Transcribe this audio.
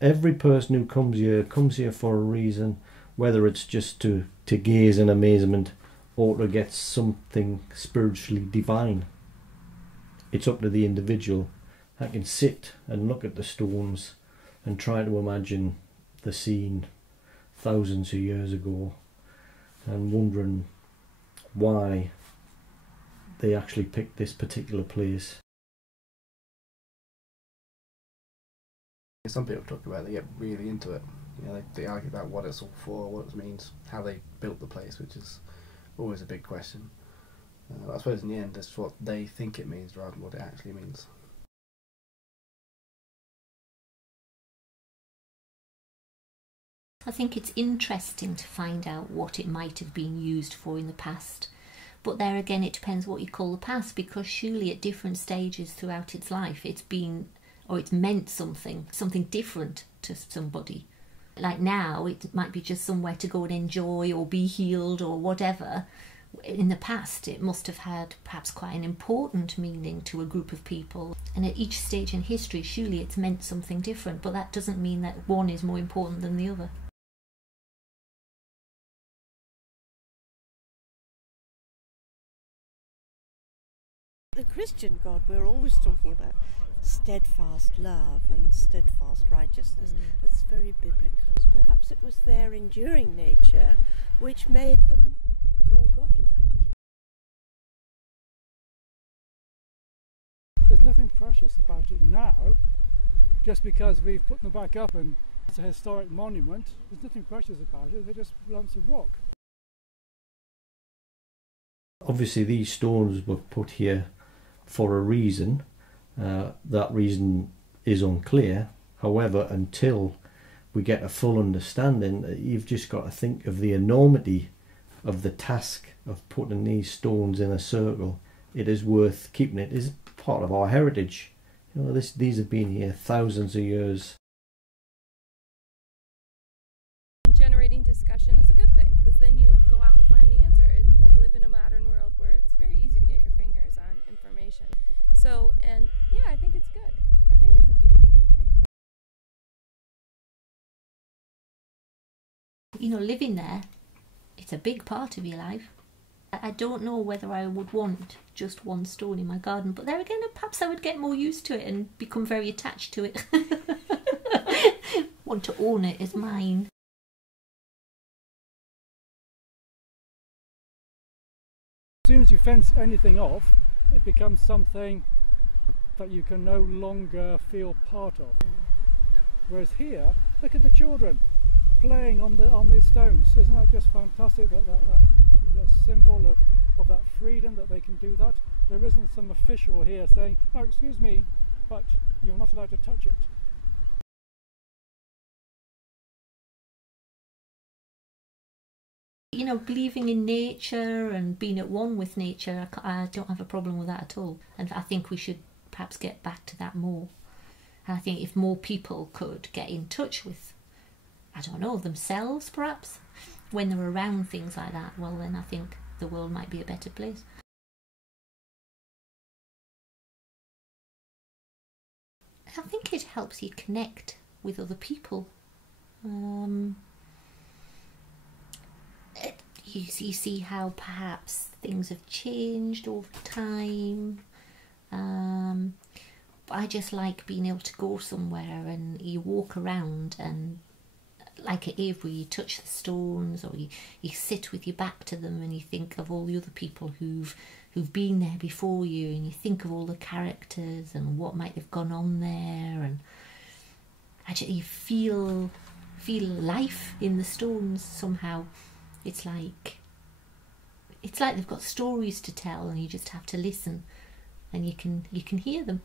Every person who comes here for a reason, whether it's just to gaze in amazement or to get something spiritually divine. It's up to the individual. I can sit and look at the stones and try to imagine the scene thousands of years ago and wondering why they actually picked this particular place. Some people talk about it, they get really into it. You know, they argue about what it's all for, what it means, how they built the place, which is always a big question. I suppose in the end, it's what they think it means rather than what it actually means. I think it's interesting to find out what it might have been used for in the past. But there again, it depends what you call the past, because surely at different stages throughout its life, it's been, or it's meant something different to somebody. Like now, it might be just somewhere to go and enjoy or be healed or whatever. In the past, it must have had perhaps quite an important meaning to a group of people. And at each stage in history, surely it's meant something different, but that doesn't mean that one is more important than the other. The Christian God, we're always talking about steadfast love and steadfast righteousness. That's very biblical. Perhaps it was their enduring nature which made them more godlike. There's nothing precious about it now, just because we've put them back up and it's a historic monument. There's nothing precious about it, they're just lumps of rock. Obviously these stones were put here for a reason. That reason is unclear. However, until we get a full understanding, you've just got to think of the enormity of the task of putting these stones in a circle. It is worth keeping. It is part of our heritage. You know, these have been here thousands of years. Generating discussion is a good thing, because then you go out and find the answer. We live in a modern world where it's very easy to get your fingers on information. So, and yeah, I think it's good. I think it's a beautiful place. You know, living there, it's a big part of your life. I don't know whether I would want just one stone in my garden, but there again, perhaps I would get more used to it and become very attached to it. Want to own it as mine. As soon as you fence anything off, it becomes something that you can no longer feel part of. Whereas here, look at the children playing on these stones. Isn't that just fantastic? That symbol of that freedom, that they can do that. There isn't some official here saying, "Oh, excuse me, but you're not allowed to touch it." You know, believing in nature and being at one with nature, I don't have a problem with that at all. And I think we should perhaps get back to that more. And I think if more people could get in touch with, I don't know, themselves perhaps, when they're around things like that, well then I think the world might be a better place. I think it helps you connect with other people. You see how perhaps things have changed over time. I just like being able to go somewhere and you walk around, and like at Avebury, you touch the stones, or you sit with your back to them and you think of all the other people who've been there before you, and you think of all the characters and what might have gone on there, and actually you feel life in the stones somehow. It's like they've got stories to tell, and you just have to listen, and you can hear them.